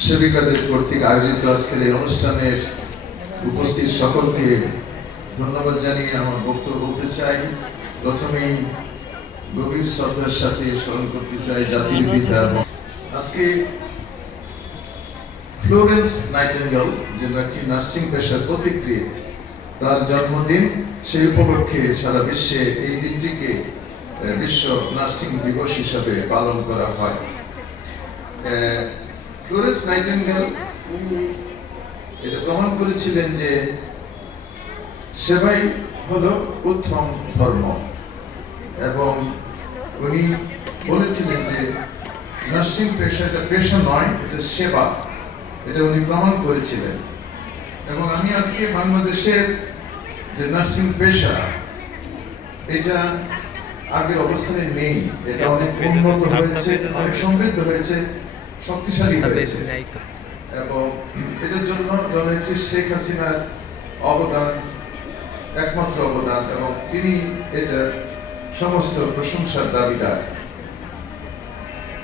সেবিকাদের কর্তৃক আয়োজিত আজকের এই অনুষ্ঠানের উপস্থিত সকলকে ধন্যবাদ জানিয়ে আমার বক্তব্য বলতে চাই। প্রথমেই গভীর শ্রদ্ধার সাথে স্মরণ করতে চাই জাতির পিতা আজকে ফ্লোরেন্স নাইটেঙ্গেল, যে নাকি নার্সিং পেশার প্রতিক্রিয়া তার জন্মদিন, সেই উপলক্ষে সারা বিশ্বে এই দিনটিকে বিশ্ব নার্সিং দিবস হিসাবে পালন করা হয়। ফ্লোরেন্স নাইটেঙ্গেল এটা প্রমাণ করেছিলেন যে সেবাই হলো প্রথম ধর্ম। এবং উনি বলেছিলেন যে নার্সিং পেশা এটা পেশা নয়, এটা সেবা। এটা উনি প্রমাণ করেছিলেন। এবং আমি আজকে বাংলাদেশের যে নার্সিং পেশা, এটা আগের অবস্থানে নেই। এটা অনেক উন্নত হয়েছে, অনেক সমৃদ্ধ হয়েছে। শক্তিশালী হয়েছে। এবং এটার জন্য জননেত্রী শেখ হাসিনার অবদান একমাত্র অবদান এবং তিনি এটা সমস্ত প্রশংসার দাবিদার।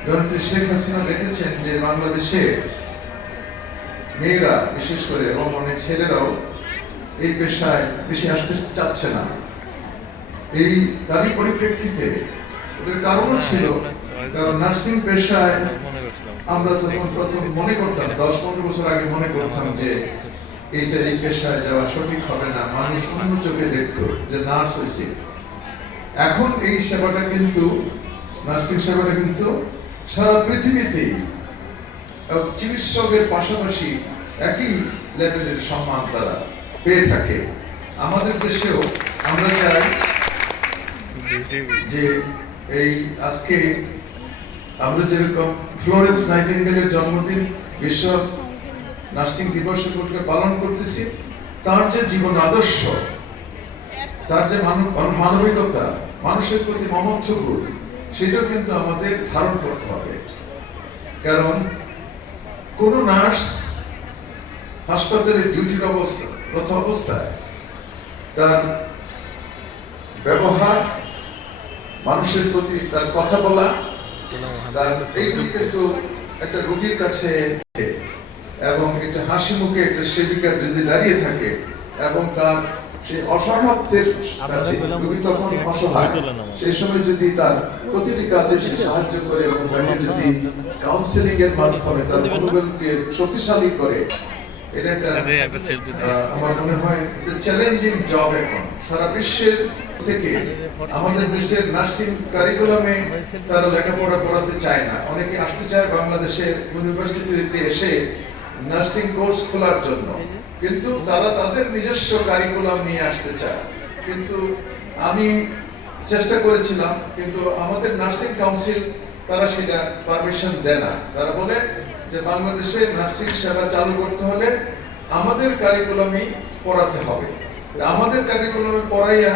জননেত্রী শেখ হাসিনা দেখেছেন যে বাংলাদেশে মেয়েরা বিশেষ করে এবং অনেক ছেলেরাও এই পেশায় বেশি আসতে চাচ্ছে না। এই তারই পরিপ্রেক্ষিতে ওদের কারণও ছিল কারণ নার্সিং পেশায় আমরা তখন প্রথম মনে করতাম, দশ পনেরো বছর আগে মনে করতাম যে এইটা এই পেশায় যাওয়া সঠিক হবে না, মানুষ অন্য চোখে দেখতো যে নার্স হয়েছে। এখন এই সেবাটা কিন্তু, নার্সিং সেবাটা কিন্তু সারা পৃথিবীতেই চিকিৎসকের পাশাপাশি একই লেভেলের সম্মান তারা পেয়ে থাকে। আমাদের দেশেও আমরা চাই যে এই আজকে আমরা যেরকম ফ্লোরেন্স নাইটেঙ্গেলের জন্মদিন বিশ্ব নার্সিং দিবস উপলক্ষে পালন করতেছি, তার যে জীবন আদর্শ, তার যে মানবিকতা, মানুষের প্রতি মমত্ববোধ, সেটাও কিন্তু আমাদের ধারণ করতে হবে। কারণ কোন নার্স হাসপাতালে ডিউটির অবস্থা, প্রথম অবস্থায় তার ব্যবহার, মানুষের প্রতি তার কথা বলা এইগুলি কিন্তু একটা রোগীর কাছে এবং হাসি মুখে একটা সেবিকা যদি দাঁড়িয়ে থাকে এবং তার সেই অসহায়ত্বের কাছে রোগী তখন অসহায়। সেই সময় যদি তার প্রতিটি কাজে সে সাহায্য করে এবং তাকে যদি কাউন্সিলিং এর মাধ্যমে তার মনোবলকে শক্তিশালী করে এটা একটা আমার মনে হয় যে চ্যালেঞ্জিং জব এখন। সারা বিশ্বের থেকে আমাদের দেশের নার্সিং কারিকুলামে তারা লেখাপড়া করাতে চায় না। অনেকে আসতে চায় ইউনিভার্সিটিতে এসে নার্সিং কোর্স খোলার জন্য। কিন্তু তারা তাদের নিজস্ব কারিকুলাম নিয়ে আসতে চায়। কিন্তু আমি চেষ্টা করেছিলাম কিন্তু আমাদের নার্সিং কাউন্সিল তারা সেটা পারমিশন দেয় না। তারা বলে যে বাংলাদেশে নার্সিং সেবা চালু করতে হলে আমাদের কারিকুলামই পড়াতে হবে। আমাদের কারিকুলামে পড়াইয়া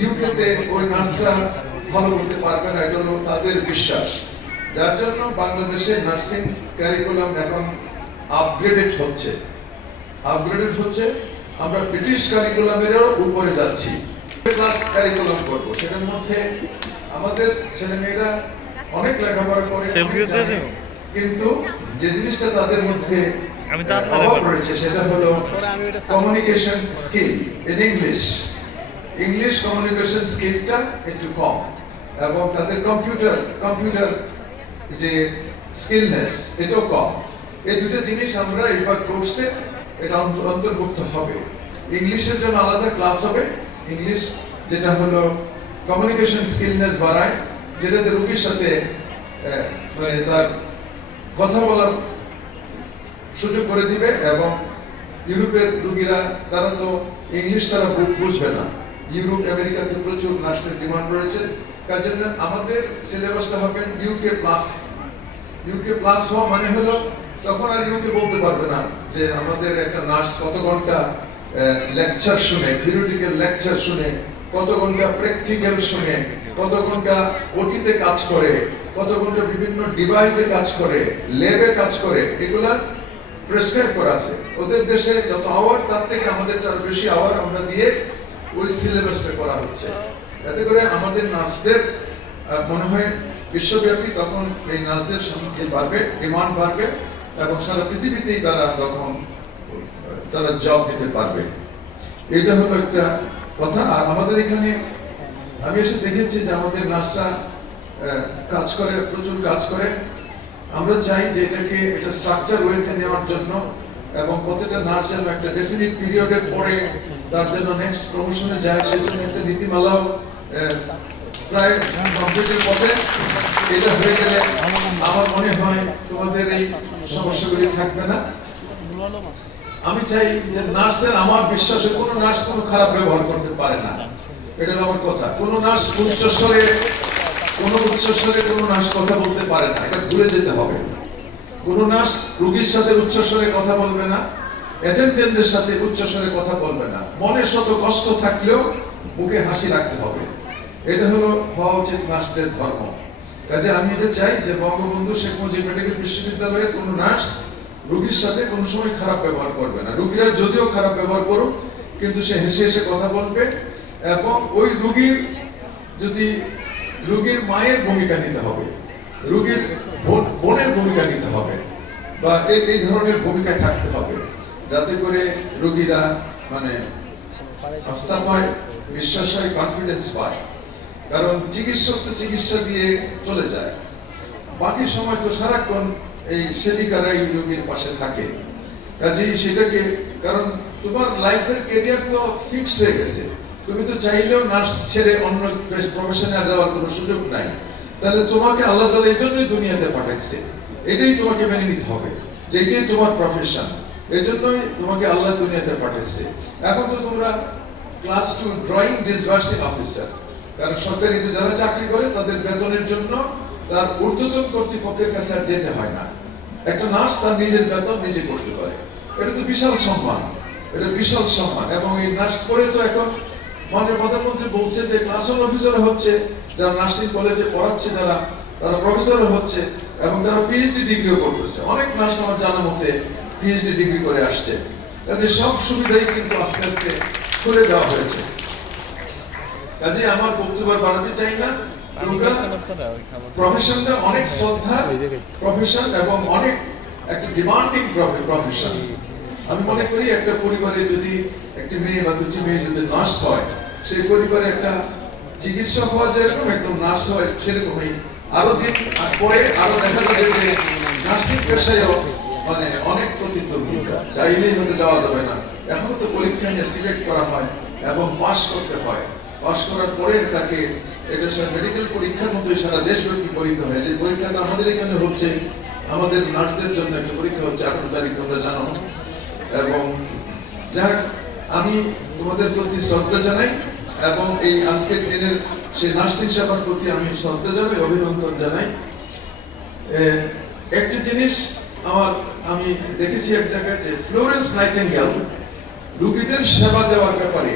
ইউকেতে ওই নার্সরা ভালো করতে পারবে না এটা হলো তাদের বিশ্বাস। যার জন্য বাংলাদেশের নার্সিং কারিকুলাম এখন আপগ্রেডেড হচ্ছে। আপগ্রেডেড হচ্ছে আমরা ব্রিটিশ কারিকুলামেরও উপরে যাচ্ছি। ক্লাস কারিকুলাম করব। সেটার মধ্যে আমাদের ছেলেমেয়েরা অনেক লেখাপড়া করে কিন্তু যে জিনিসটা তাদের মধ্যে আমি তো আহ, আপনারে অভাব রয়েছে সেটা হলো communication skill in English English communication স্কিলটা একটু কম এবং তাদের কম্পিউটার কম্পিউটার যে স্কিলনেস এটাও কম। এই দুটো জিনিস আমরা এবার কোর্সে এটা অন্ত- অন্তর্ভুক্ত হবে। ইংলিশের জন্য আলাদা ক্লাস হবে। ইংলিশ যেটা হলো কমিউনিকেশন স্কিলনেস বাড়ায় যেটাতে রোগীর সাথে মানে তার কথা বলার সুযোগ করে দিবে এবং ইউরোপের রোগীরা, তারা তো ইংলিশ ছাড়া বুঝবে না। ইউরোপ, আমেরিকাতে প্রচুর নার্সের ডিমান্ড রয়েছে। আমাদের সিলেবাসটা হবে ইউকে প্লাস ইউকে প্লাস হওয়া মানে হলো, তখন আর ইউকে বলতে পারবে না যে আমাদের একটা নার্স কত ঘণ্টা লেকচার শুনে থিওরিটিক্যাল লেকচার শুনে, কত ঘণ্টা প্র্যাকটিক্যাল শুনে, কত ঘণ্টা ওটিতে কাজ করে কত ঘণ্টা বিভিন্ন ডিভাইসে কাজ করে লেবে কাজ করে, এগুলা প্রেসক্রাইব করা আছে। ওদের দেশে যত আওয়ার তার থেকে আমাদের আরও বেশি আওয়ার আমরা দিয়ে ওই সিলেবাসটা করা হচ্ছে। এতে করে আমাদের নার্সদের মনে হয় বিশ্বব্যাপী তখন এই নার্সদের সম্মুখীন বাড়বে ডিমান্ড বাড়বে, এবং সারা পৃথিবীতেই তারা তখন, তারা জব দিতে পারবে। এটা হলো একটা কথা। আর আমাদের এখানে আমি এসে দেখেছি যে আমাদের নার্সরা কাজ করে, প্রচুর কাজ করে। আমরা চাই যে এটাকে, এটা স্ট্রাকচার ওয়েতে নেওয়ার জন্য এবং প্রত্যেকটা নার্স যেন একটা ডেফিনিট পিরিয়ডের পরে তার জন্য নেক্সট প্রমোশনে যায় সেজন্য একটা নীতিমালাও প্রায় কমপ্লিটের পথে এটা হয়ে গেলে আমার মনে হয় তোমাদের এই সমস্যাগুলি থাকবে না। আমি চাই যে নার্সের আমার বিশ্বাসে কোনো নার্স কোনো খারাপ ব্যবহার করতে পারে না। এটা আমার কথা। কোনো নার্স উচ্চস্বরে কোনো উচ্চস্বরে কোনো নার্স কথা বলতে পারে না, এটা ভুলে যেতে হবে। কোনো নার্স রোগীর সাথে উচ্চস্বরে কথা বলবে না, অ্যাটেন্ডেন্টদের সাথে উচ্চস্বরে কথা বলবে না। মনে শত কষ্ট থাকলেও মুখে হাসি রাখতে হবে। এটা হলো হওয়া উচিত নার্সদের ধর্ম। কাজে আমি এটা চাই যে বঙ্গবন্ধু শেখ মুজিব মেডিকেল বিশ্ববিদ্যালয়ের কোনো নার্স রোগীর সাথে কোনো সময় খারাপ ব্যবহার করবে না। রোগীরা যদিও খারাপ ব্যবহার করুক, কিন্তু সে হেসে হেসে কথা বলবে এবং ওই রোগীর যদি রোগীর মায়ের ভূমিকা নিতে হবে। রোগীর বোনের ভূমিকা নিতে হবে বা এই এই ধরনের ভূমিকা থাকতে হবে যাতে করে রোগীরা মানে আস্থা পায় বিশ্বাস হয় কনফিডেন্স পায়। কারণ চিকিৎসক তো চিকিৎসা দিয়ে চলে যায়। বাকি সময় তো সারাক্ষণ এই সেবিকারাই রোগীর পাশে থাকে। কাজেই সেটাকে কারণ তোমার লাইফের কেরিয়ার তো ফিক্সড হয়ে গেছে। তুমি তো চাইলেও নার্স ছেড়ে অন্য প্রফেশনে যাওয়ার কোনো সুযোগ নাই। তাহলে তোমাকে আল্লাহ তালা এই জন্যই দুনিয়াতে পাঠাইছে। এটাই তোমাকে মেনে নিতে হবে যে এটাই তোমার প্রফেশন এই জন্যই তোমাকে আল্লাহ দুনিয়াতে পাঠাইছে। এখন তো তোমরা class two drawing disbursing officer কারণ সরকারিতে যারা চাকরি করে, তাদের বেতনের জন্য তার ঊর্ধ্বতন কর্তৃপক্ষের কাছে আর যেতে হয় না। একটা নার্স তার নিজের বেতন নিজে করতে পারে। এটা তো বিশাল সম্মান। এটা বিশাল সম্মান। এবং এই নার্স করে তো এখন মাননীয় প্রধানমন্ত্রী বলছে যে ক্লাস ওয়ান অফিসার হচ্ছে, যারা নার্সিং কলেজে পড়াচ্ছে, যারা, তারা প্রফেসর হচ্ছে এবং তারা পিএইচডি ডিগ্রিও করতেছে। অনেক নার্স আমার জানা মতে পিএইচডি ডিগ্রি করে আসছে। তাদের সব সুবিধাই কিন্তু আস্তে আস্তে খুলে দেওয়া হয়েছে। কাজে আমার বক্তব্য বাড়াতে চাই না। তোমরা প্রফেশনটা অনেক শ্রদ্ধা প্রফেশন এবং অনেক একটা ডিমান্ডিং প্রফেশন আমি মনে করি একটা পরিবারে যদি একটি মেয়ে বা দুটি মেয়ে যদি নার্স হয় সেই পরিবারে একটা চিকিৎসক হওয়া যেরকম, একটা নার্স হয় সেরকমই। আরও দিন পরে আরও দেখা যাবে যে নার্সিং পেশায়ও মানে অনেক প্রতিদ্বন্দ্বিতা। চাইলেই হতে যাওয়া যাবে না। এখনও তো পরীক্ষা নিয়ে সিলেক্ট করা হয় এবং পাস করতে হয়। পাস করার পরে তাকে এটা সব মেডিকেল পরীক্ষার মতোই সারা দেশব্যাপী পরীক্ষা হয়। যে পরীক্ষাটা আমাদের এখানে হচ্ছে, আমাদের নার্সদের জন্য একটা পরীক্ষা হচ্ছে আঠারো তারিখ তোমরা জানো। এবং যাক আমি তোমাদের প্রতি শ্রদ্ধা জানাই। এবং এই আজকের দিনের সেই নার্সিং সেবার প্রতি আমি শ্রদ্ধা জানাই, অভিনন্দন জানাই। একটি জিনিস আমার, আমি দেখেছি এক জায়গায় যে ফ্লোরেন্স নাইটেঙ্গেল রুগীদের সেবা দেওয়ার ব্যাপারে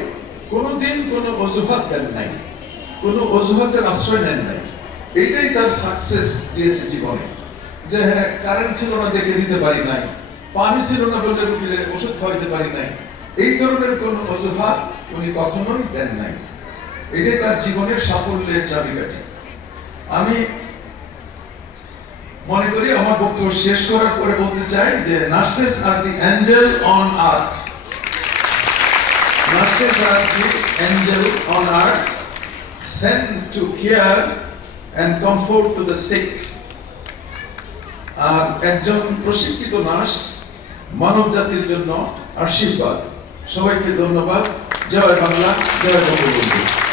কোনোদিন কোনো অজুহাত দেন নাই, কোনো অজুহাতের আশ্রয় নেন নাই। এইটাই তার সাকসেস দিয়েছে জীবনে। যে হ্যাঁ কারেন্ট ছিল না, দেখে দিতে পারি নাই। পানি ছিল না বললে রুগীরে ওষুধ খাওয়াইতে পারি নাই। এই ধরনের কোনো অজুহাত উনি কখনোই দেন নাই। এটাই তার জীবনের সাফল্যের চাবিকাঠি। আমি মনে করি আমার বক্তব্য শেষ করার পরে বলতে চাই যে nurses are the angel on earth. Nurses are the angel on earth sent to care and comfort to the sick. আর একজন প্রশিক্ষিত নার্স মানব জাতির জন্য আশীর্বাদ। সবাইকে ধন্যবাদ। জয় বাংলা জয় বঙ্গবন্ধু